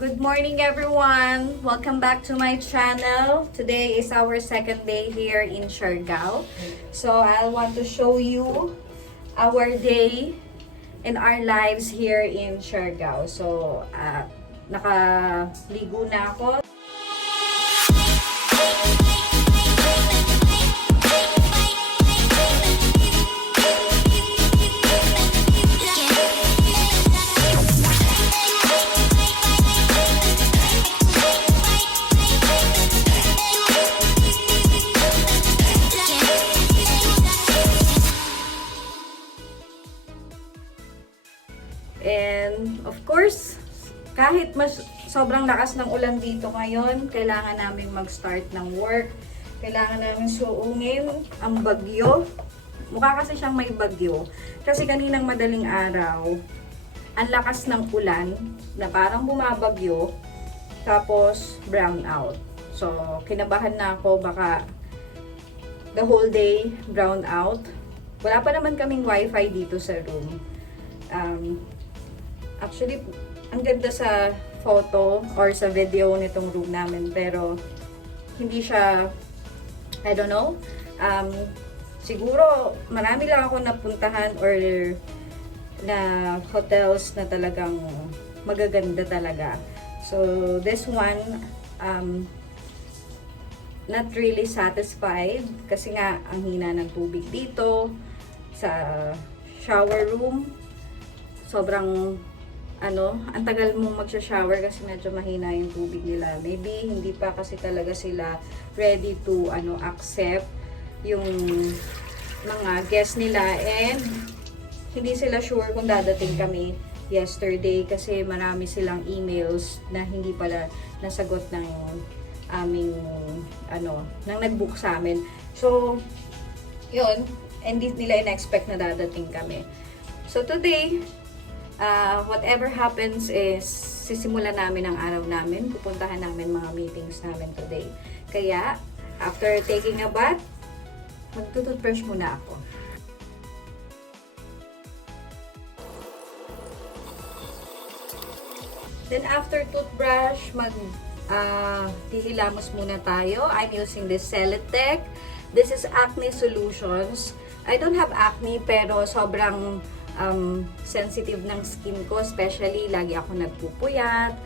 Good morning everyone! Welcome back to my channel. Today is our second day here in Siargao. So I want to show you our day and our lives here in Siargao. So nakaligo na ako. And of course, kahit sobrang lakas ng ulan dito ngayon, kailangan namin mag-start ng work. Kailangan namin suungin ang bagyo. Mukha kasi siyang may bagyo. Kasi kaninang madaling araw, ang lakas ng ulan na parang bumabagyo, tapos brown out. So, kinabahan na ako baka the whole day brown out. Wala pa naman kaming wifi dito sa room. Actually, ang ganda sa photo or sa video nitong room namin, pero hindi siya, I don't know, siguro marami lang ako napuntahan or na hotels na talagang magaganda talaga. So, this one, not really satisfied kasi nga ang hina ng tubig dito sa shower room. Sobrang ang tagal mong magsha-shower kasi medyo mahina yung tubig nila. Maybe hindi pa kasi talaga sila ready to accept yung mga guests nila, and hindi sila sure kung dadating kami yesterday kasi marami silang emails na hindi pala nasagot ng aming nang nag-book sa amin. So, yun, hindi nila in-expect na dadating kami. So, today, whatever happens is sisimulan namin ang araw namin. Pupuntahan namin mga meetings namin today. Kaya, after taking a bath, magtututbrush muna ako. Then after toothbrush, hihilamos muna tayo. I'm using this Celetec. This is acne solutions. I don't have acne pero sobrang sensitive ng skin ko, especially lagi ako nagpupuyat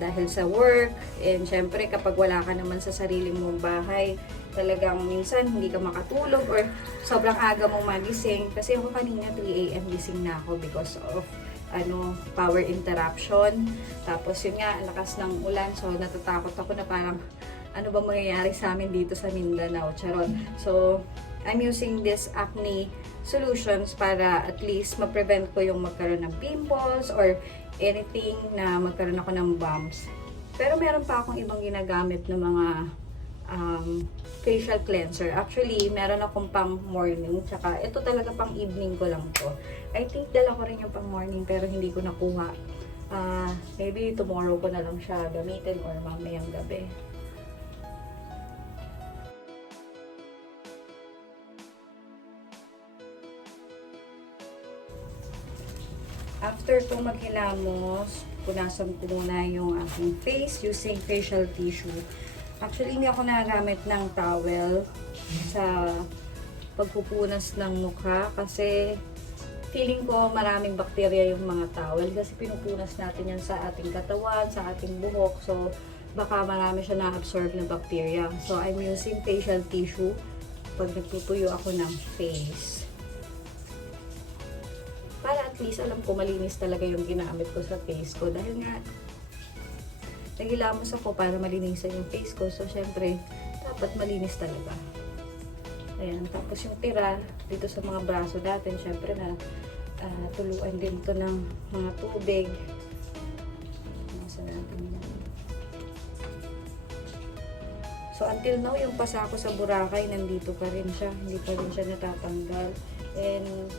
dahil sa work, and syempre kapag wala ka naman sa sarili mong bahay, talagang minsan hindi ka makatulog or sobrang aga mong magising. Kasi ako kanina 3 AM gising na ako because of power interruption. Tapos yun nga, lakas ng ulan, so natatakot ako na parang ano ba mangyayari sa amin dito sa Mindanao, charot. So I'm using this acne solutions para at least ma-prevent ko yung magkaroon ng pimples or anything na magkaroon ako ng bumps. Pero meron pa akong ibang ginagamit na mga facial cleanser. Actually, meron akong pang morning, tsaka ito talaga pang evening ko lang to. I think dala ko rin yung pang morning pero hindi ko nakuha. Maybe tomorrow ko na lang siya gamitin or mamayang gabi. After kong maghilamos, punasan ko muna yung aking face using facial tissue. Actually, hindi ako nagagamit ng towel sa pagpupunas ng mukha kasi feeling ko maraming bakterya yung mga towel kasi pinupunas natin yan sa ating katawan, sa ating buhok. So, baka marami siya na-absorb na bakterya. So, I'm using facial tissue pag nagtutuyo ako ng face. Para at least alam ko malinis talaga yung ginamit ko sa face ko. Dahil nga, naghilamos ako para malinisan yung face ko. So, syempre, dapat malinis talaga. Ayan. Tapos yung tira dito sa mga braso natin, syempre na tuluan din to ng mga tubig. Nasa natin yan. So, until now, yung pasa ko sa Boracay, nandito pa rin siya. Hindi pa rin siya natatanggal. And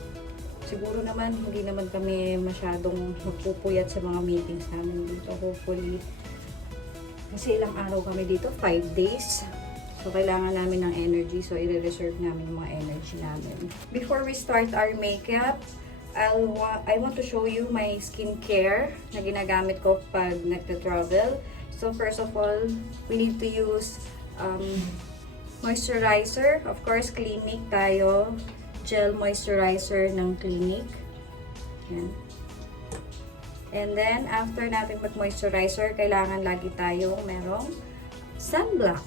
siguro naman, hindi naman kami masyadong magpupuyat sa mga meetings namin dito. Hopefully, kasi ilang araw kami dito, 5 days. So, kailangan namin ng energy. So, i-reserve namin yung mga energy namin. Before we start our makeup, I want to show you my skincare na ginagamit ko pag nagta-travel. So first of all, we need to use moisturizer. Of course, Clinique tayo. Gel moisturizer ng Clinique. Yan. And then, after natin mag-moisturizer, kailangan lagi tayong merong sunblock.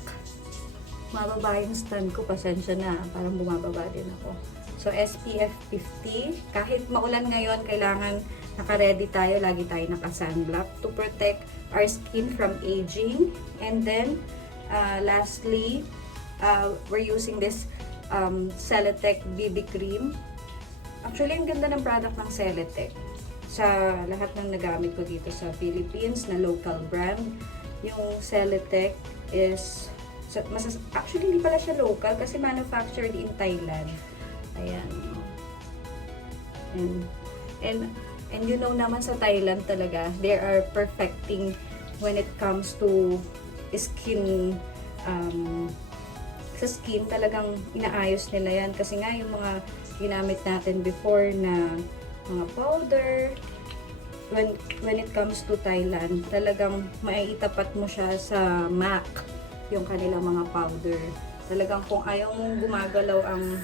Mababa yung stand ko, pasensya na. Parang bumababa din ako. So, SPF 50. Kahit maulan ngayon, kailangan naka-ready tayo. Lagi tayo naka-sunblock to protect our skin from aging. And then, lastly, we're using this Celetec BB Cream. Actually, ang ganda ng product ng Celetec. Sa lahat ng nagamit ko dito sa Philippines na local brand, yung Celetec is actually hindi pala siya local kasi manufactured in Thailand. Ayan. And you know naman sa Thailand talaga, they are perfecting when it comes to skin sa skin, talagang inaayos nila yan kasi nga yung mga ginamit natin before na mga powder, when it comes to Thailand, talagang maiitapat mo siya sa MAC, yung kanilang mga powder. Talagang kung ayaw mong gumagalaw ang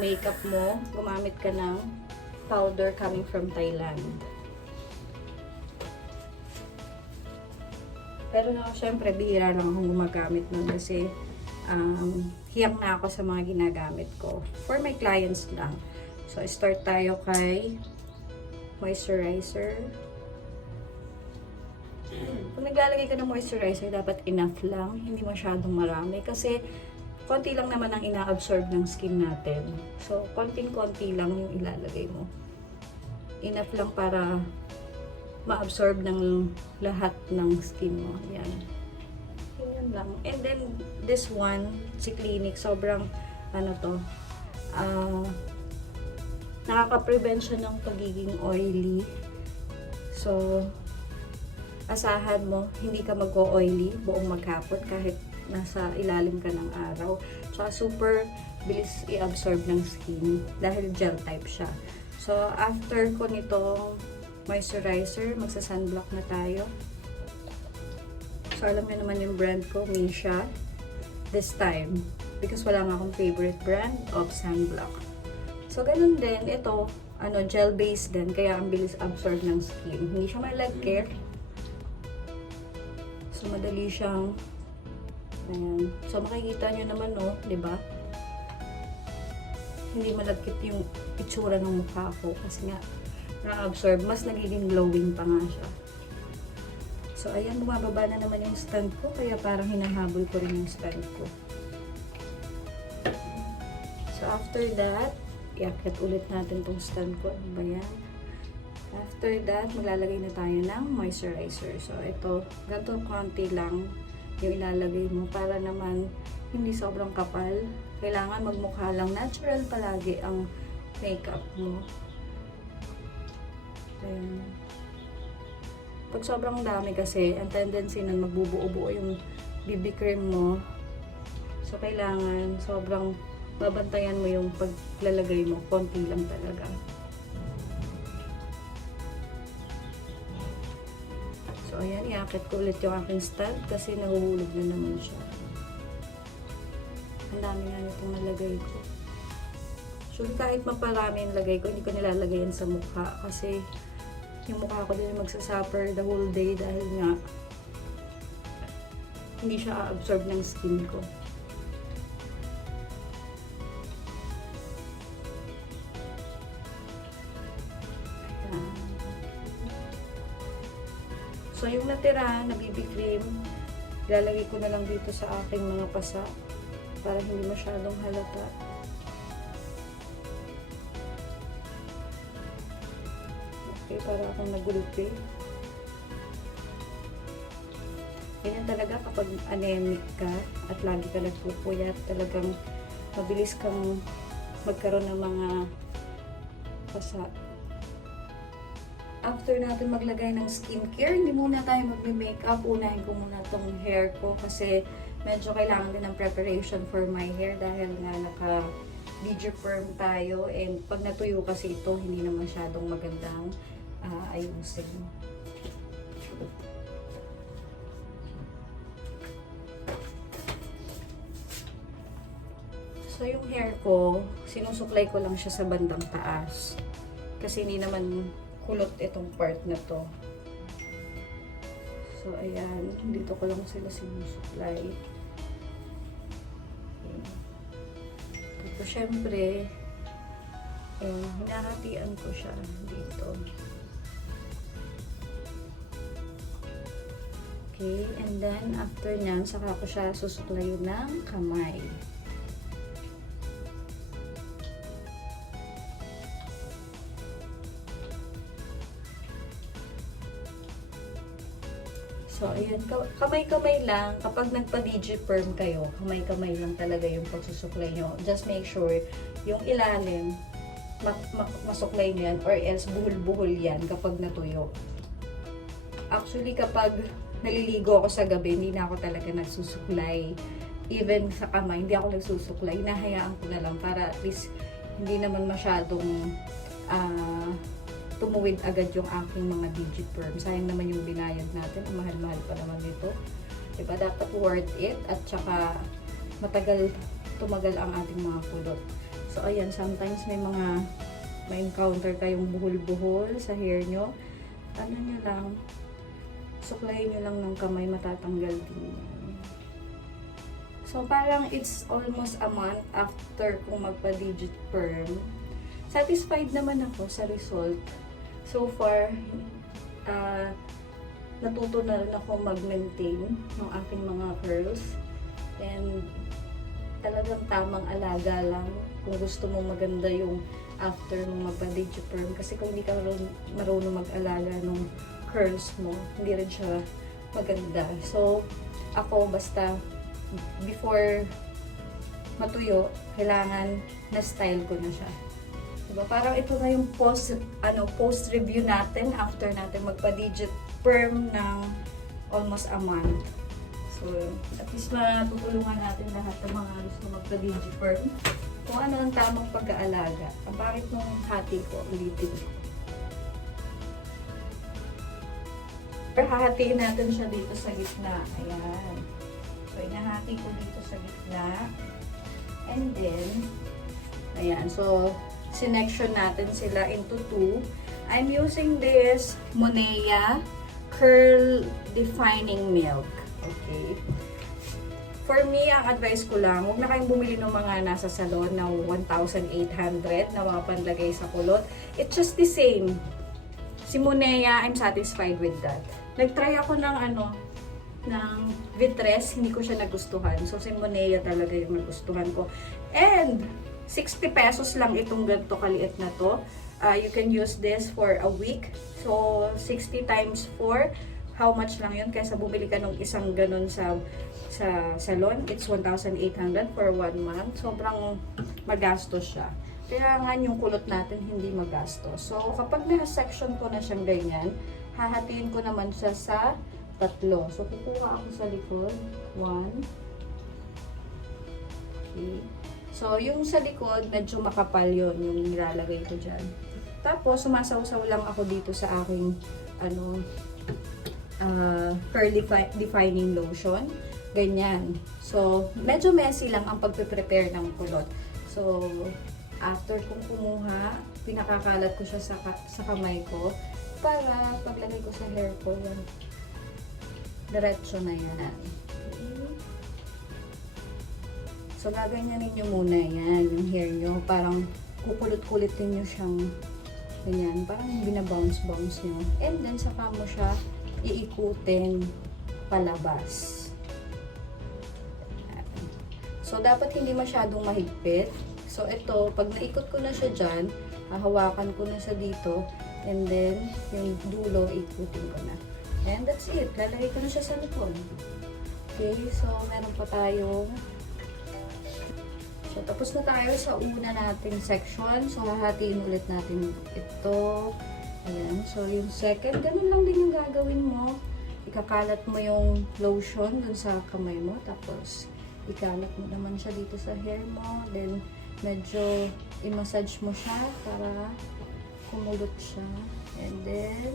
makeup mo, gumamit ka ng powder coming from Thailand. Pero syempre, bihira lang akong gumagamit nun kasi hiyang na ako sa mga ginagamit ko. For my clients lang. So, start tayo kay moisturizer. Kung naglalagay ka ng moisturizer, dapat enough lang. Hindi masyadong marami. Kasi, konti lang naman ang ina-absorb ng skin natin. So, konting-konti lang yung ilalagay mo. Enough lang para ma-absorb ng lahat ng skin mo. Yan. Yan lang. And then, this one, si Clinique, sobrang, nakaka-prevent siya ng pagiging oily. So, asahan mo, hindi ka mag-o-oily buong maghapon kahit nasa ilalim ka ng araw. Tsaka super bilis i-absorb ng skin dahil gel type siya. So, after ko nitong moisturizer, magsa-sunblock na tayo. So, alam niyo naman yung brand ko, Misha. This time, because wala nga akong favorite brand of sunblock. So, ganun din. Ito, gel-based din. Kaya ang bilis absorb ng skin. Hindi siya may leg care. So, madali siyang, ayan. So, makikita nyo naman, no? Diba? Hindi malagkit yung itsura ng mukha ko. Kasi nga, na-absorb. Mas nagiging glowing pa nga siya. So, ayan. Bumababa na naman yung stand ko. Kaya parang hinahabol ko rin yung stand ko. So, after that, i-akit ulit natin tong stand ko. Ano ba yan? After that, maglalagay na tayo ng moisturizer. So, ito, ganito konti lang yung ilalagay mo para naman hindi sobrang kapal. Kailangan magmukha lang natural palagi ang makeup mo. Ayan. Pag sobrang dami kasi, ang tendency na magbubuo-buo yung BB cream mo. So, kailangan sobrang babantayan mo yung paglalagay mo, konti lang talaga. So, ayan, iakit ko ulit yung aking stand kasi nahuhulog na naman siya. Ang dami nga nitong nalagay ko. So, kahit maparami yung lagay ko, hindi ko nilalagay yan sa mukha kasi yung mukha ko din magsasuffer the whole day dahil nga hindi siya a-absorb ng skin ko. So, yung natira na BB cream, ilalagay ko na lang dito sa aking mga pasa para hindi masyadong halata. Okay, para akong nagulpi. Ganyan talaga kapag anemic ka at lagi ka nagpupuyat, talagang mabilis kang magkaroon ng mga pasa. After natin maglagay ng skincare, hindi muna tayo magme-makeup. Unahin ko muna tong hair ko kasi medyo kailangan din ng preparation for my hair dahil nga Digi-perm tayo, and pag natuyo kasi ito, hindi na masyadong magandang ayusin. So yung hair ko, sinusuklay ko lang siya sa bandang taas. Kasi hindi naman kulot itong part na to. So ayan, dito ko lang sila sinusuklay. Okay. Tapos syempre, hinahatian ko siya dito. Okay, and then after nyan, saka ko siya susuklayin ng kamay. So, ayan, kamay-kamay lang. Kapag nagpa-digi-perm kayo, kamay-kamay lang talaga yung pagsusuklay nyo. Just make sure yung ilalim, masuklay nyo yan, or else buhol-buhol yan kapag natuyo. Actually, kapag naliligo ako sa gabi, hindi na ako talaga nagsusuklay. Even sa kamay, hindi ako nagsusuklay. Hinahayaan ko na lang para at least hindi naman masyadong tumuwid agad yung aking mga digi-perm. Sayang naman yung binayad natin. Ang mahal-mahal pa naman ito. Diba? Dapat worth it. At saka tumagal ang ating mga kulot. So, ayan. Sometimes may encounter kayong buhol-buhol sa hair nyo. Ano nyo lang, suklayin nyo lang ng kamay, matatanggal din yan. So, parang it's almost a month after kung magpa-digi-perm. Satisfied naman ako sa result. So far, natuto na rin ako mag-maintain ng aking mga curls. And talagang tamang alaga lang kung gusto mo maganda yung after mo magpa-digi-perm. Kasi kung hindi ka marunong mag-alaga ng curls mo, hindi rin siya maganda. So, ako basta before matuyo, kailangan na style ko na siya. Diba? Parang ito na yung post review natin after natin magpa-digi-perm ng almost a month. So, at least matutulungan natin lahat ng mga gusto magpa-digi-perm kung ano ang tamang pag-aalaga. Ang bakit nung hati ko, ulitin ko. Hahatiin natin siya dito sa gitna. Ayan. So, inahati ko dito sa gitna. And then, ayan. So, sinection natin sila into two. I'm using this Monea Curl Defining Milk. Okay. For me, ang advice ko lang, huwag na kayong bumili ng mga nasa salon na 1,800 na mga panlagay sa kulot. It's just the same. Si Monea, I'm satisfied with that. Nag-try ako ng ng Vitres, hindi ko siya nagustuhan. So, si Monea talaga yung nagustuhan ko. And 60 pesos lang itong ganito kaliit na to. You can use this for a week. So, 60 times 4, how much lang yun? Kaysa bumili ka ng isang ganun sa salon, it's 1,800 for 1 month. Sobrang magastos siya. Kaya nga yung kulot natin hindi magastos. So, kapag na-section ko na siyang ganyan, hahatiin ko naman siya sa 3. So, kukuha ako sa likod. 1. Okay. So, yung sa likod, medyo makapal yun, yung nilalagay ko dyan. Tapos, sumasaw-saw lang ako dito sa aking, curl defining lotion. Ganyan. So, medyo messy lang ang pagpe-prepare ng kulot. So, after kong kumuha, pinakakalat ko siya sa kamay ko para paglagay ko sa hair ko, yan. Diretso na yan. So, gaganyanin nyo muna yan, yung hair nyo. Parang kukulot-kulitin nyo siyang ganyan. Parang binabounce-bounce nyo. And then, saka mo siya iikutin palabas. So, dapat hindi masyadong mahigpit. So, ito, pag naikot ko na siya dyan, hahawakan ko na siya dito. And then, yung dulo, ikutin ko na. And that's it. Lalagay ko na siya sa likod. Okay, so, meron pa tayong so, tapos na tayo sa una nating section. So, hahatiin ulit natin ito. Ayan. So, yung second, ganun lang din yung gagawin mo. Ikakalat mo yung lotion dun sa kamay mo. Tapos, ikalat mo naman siya dito sa hair mo. Then, medyo i-massage mo siya para kumulot siya. And then,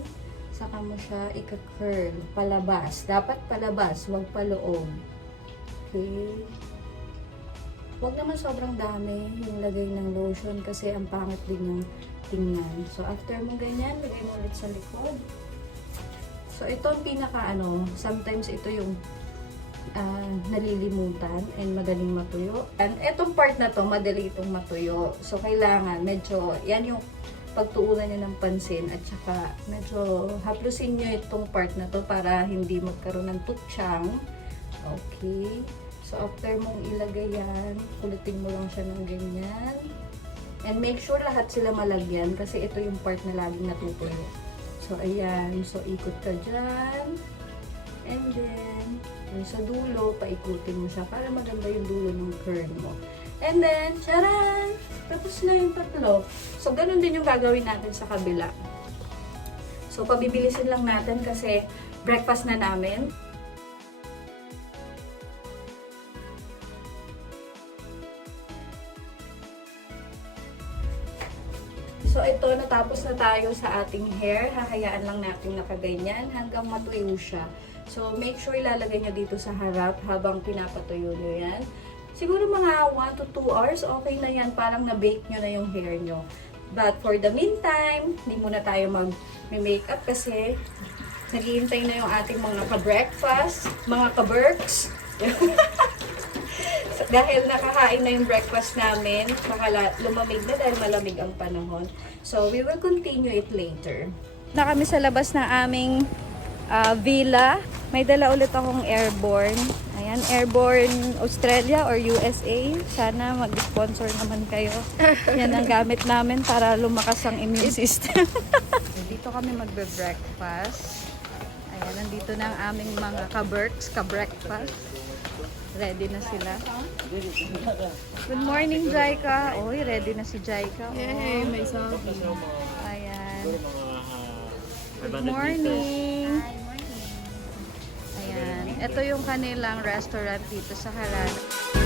saka mo siya ika-curl. Palabas. Dapat palabas, huwag paloob. Okay. Huwag naman sobrang dami yung lagay ng lotion kasi ang pangit din yung tingnan. So, after mo ganyan, lagay mo ulit sa likod. So, ito ang pinaka sometimes ito yung nalilimutan and madaling matuyo. And itong part na to, madali itong matuyo. So, kailangan medyo, yan yung pagtuunan nyo ng pansin at saka medyo haplusin nyo itong part na to para hindi magkaroon ng tutsyang. Okay. So, after mong ilagay yan, kulitin mo lang siya ng ganyan. And make sure lahat sila malagyan kasi ito yung part na laging natutuyo. So, ayan. So, ikot ka dyan. And then, sa dulo, paikutin mo siya para maganda yung dulo ng curl mo. And then, charan! Tapos na yung tatlo. So, ganun din yung gagawin natin sa kabila. So, pabibilisin lang natin kasi breakfast na namin. So, ito, natapos na tayo sa ating hair. Hahayaan lang natin nakaganyan hanggang matuyo siya. So, make sure ilalagay nyo dito sa harap habang pinapatuyo nyo yan. Siguro mga 1 to 2 hours, okay na yan. Parang na-bake nyo na yung hair nyo. But for the meantime, hindi muna tayo mag-makeup kasi naghihintay na yung ating mga ka-breakfast, mga ka-berks. Dahil nakakain na yung breakfast namin, lumamig na dahil malamig ang panahon. So, we will continue it later. Na kami sa labas ng aming villa. May dala ulit akong airborne. Ayan, airborne Australia or USA. Sana mag-sponsor naman kayo. Yan ang gamit namin para lumakas ang immune system. Dito kami magbe-breakfast. Ayan, nandito na ang aming mga ka-berks, ka-breakfast. Ready na sila. Good morning, Jaika. Oy, ready na si Jaika. Yay, may sabi. Ayan. Good morning. Ayan. Ito yung kanilang restaurant dito sa Harada.